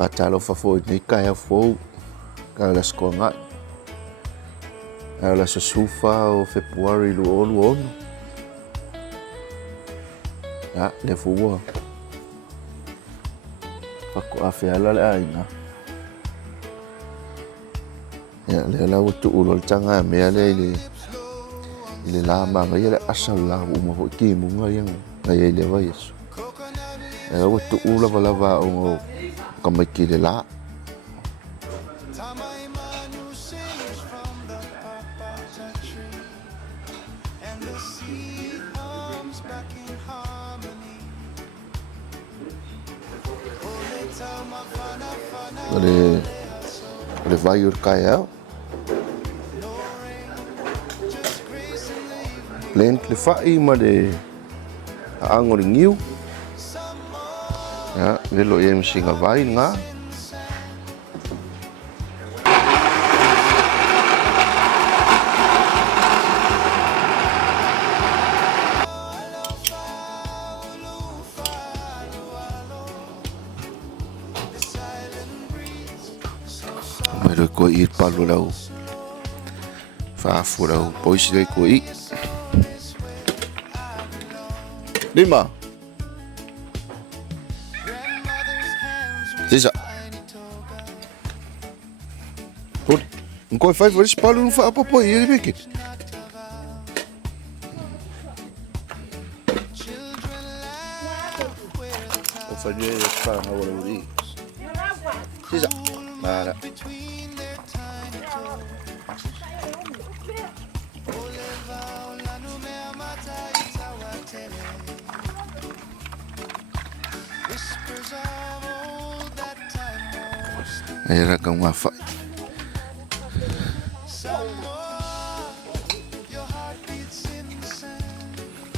Fatalo fafoi nei kai a fou. Ka la skonga. La Soifua o February lu ono. Ya, le fua. Paku afiala le aina. Ya, le la utu ulol tanga me le ile lama ngai le asal la uma ho ki munga yang ngai le wa yesu. Ya utu ula lava o kamaki le la. Le vai ur kai au. Plant le fai ma de angor ngiu. Ya, velo em singa vai nga. Pero ko ir palo lau. Fa furau, pois le ko i. Lima. Sisa. Put. Engkau fai for palo no fa apa po i beke. O fa dia fa na wala uri. Sisa. Mara. Era kang mafai.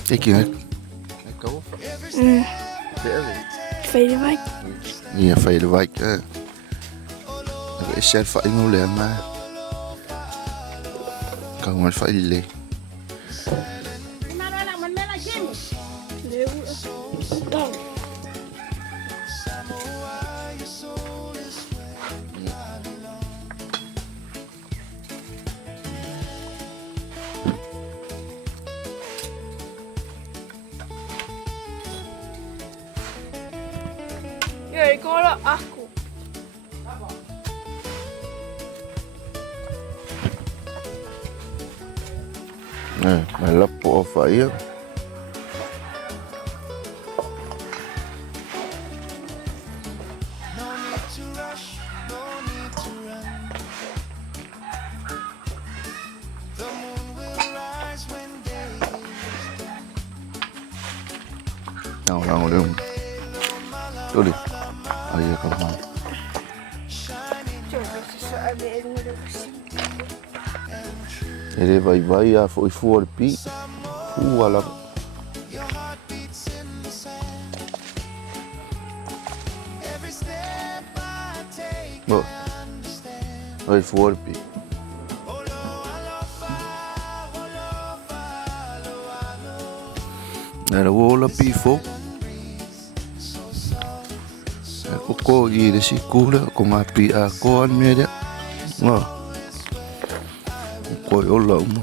Iki ai. Kau. Feile vai. Ia feile vai. Aga esel fai ngole ma. Kau mal fai le. Ei, kolla akku. Mai lapo o fai. Nào đâu. Tôi đi. Aí ka man. Ele vai a foi pi. Ala. Bo. Vai for pi. Era wola pi fo. Ko i de sikula ko mapi a ko an media no ko ola mo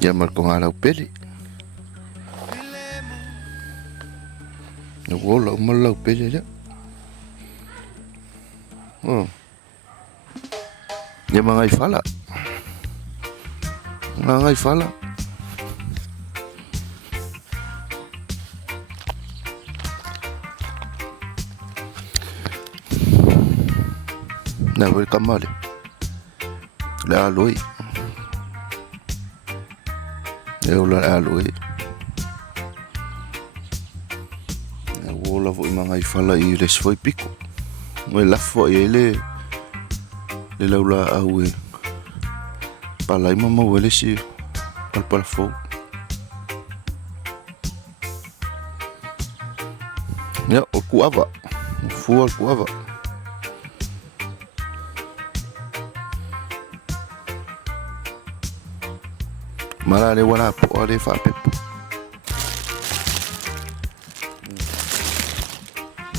ya mar con ala peli no ola mo la peli ya dia mangai fala. Mangai fala. Na welcome male. La aloi. Eu la aloi. Na wola vo mangai fala I les foi pico. Mo la foi ele le laula au palai mama wele si pal fo ya o kuava fu al kuava Mala le wana po le fa pepo.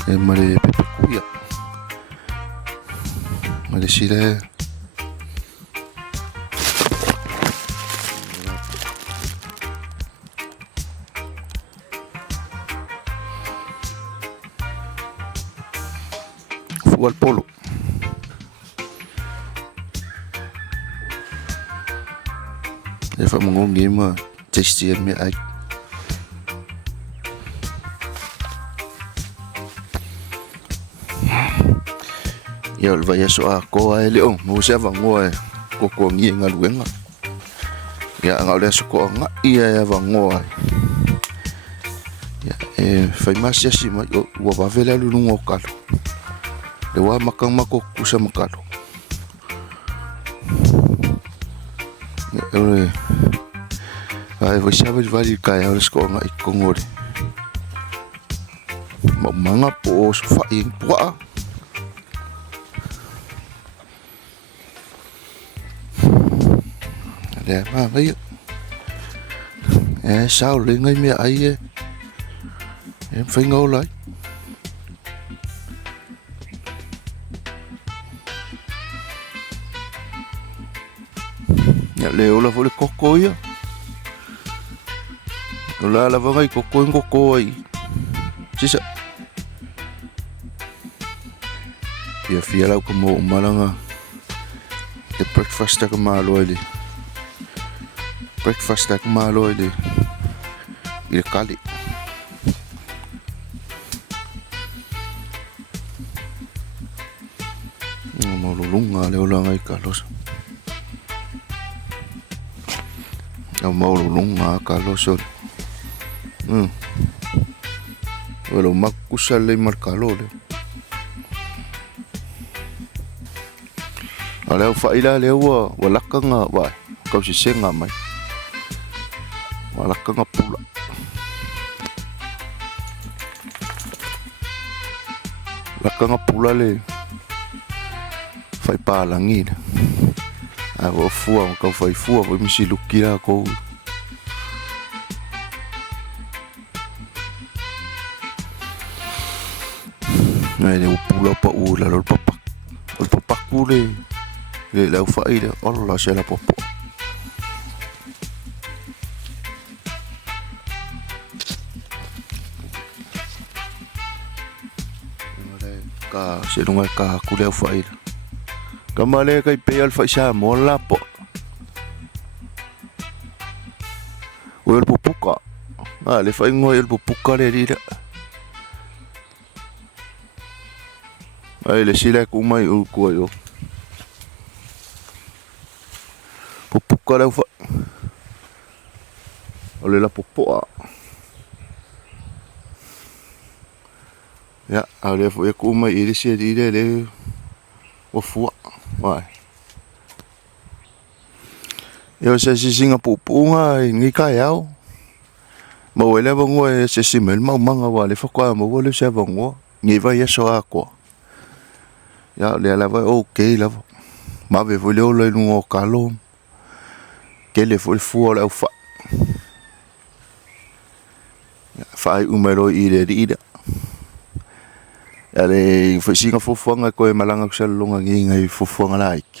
E mare pepe kuia. Mare sile. Fual polo. E fa mongongi ma tasty me ai. Ia le vai aso a koa e leo mo se avangoa e koko ngi nga luenga. Ia nga le aso koa nga ia e avangoa. Ia e fai masi asi mai o ua wawele alu nungo kalo. Le wa makang mako kusa makalo. Ia ore ai vai se vai kai au sko nga ikongori. Manga po fa in pua. Để mà mấy sao lên ngay mẹ ấy em phải ngâu lại nhà lều là phải có cối á là vào ngay có cối chứ sợ phía đâu có mồm mà đang cái breakfast cái Malo đi breakfast ak Malo di kali. Mau lulunga le ulang ai kalos. Mau lulunga kalos. Walo makusal le markalo le. Ala faila le wa lakanga wa kau si senga mai. Wala ka nga pula. Laka nga pula le. Fai palangi na. Awa fua, kau fai fua, fai misi lukira ko. Nai le pula pa ula lor papak. Lor papak ule. Le lau fai le, Allah se la popo. Ka se lunga ka kule fai. Kamale kai pe al fai sa mola po. Wel pupuka. Le fai ngoi el pupuka le dira. Ai le sila ku mai u ko yo. Pupuka le fa. Ole la popoa. Ja, ale foi kuma iri se ire le o fua. Vai. Eu se singa pupunga ni kaiao. Ma wele bango e se simel ma manga wale fa kwa ma wale se bango. Ni va ya so akwa. Ya le la va okay la. Ma ve vole o le no kalo. Que le foi fua la fa. Fa umero ire ida. Ale foi singa fofuanga ko e malanga ko salonga ngai fofuanga like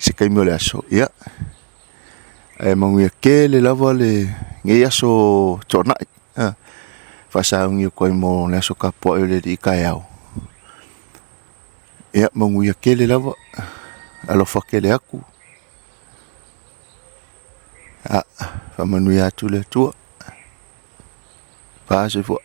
se kai mo le aso ia e Manuia ke le lava le ngai aso tona fa sa ngi ko mo le aso ka po le di kai au ia Manuia ke le lava alo fa ke le aku fa Manuia tu le tua fa se fo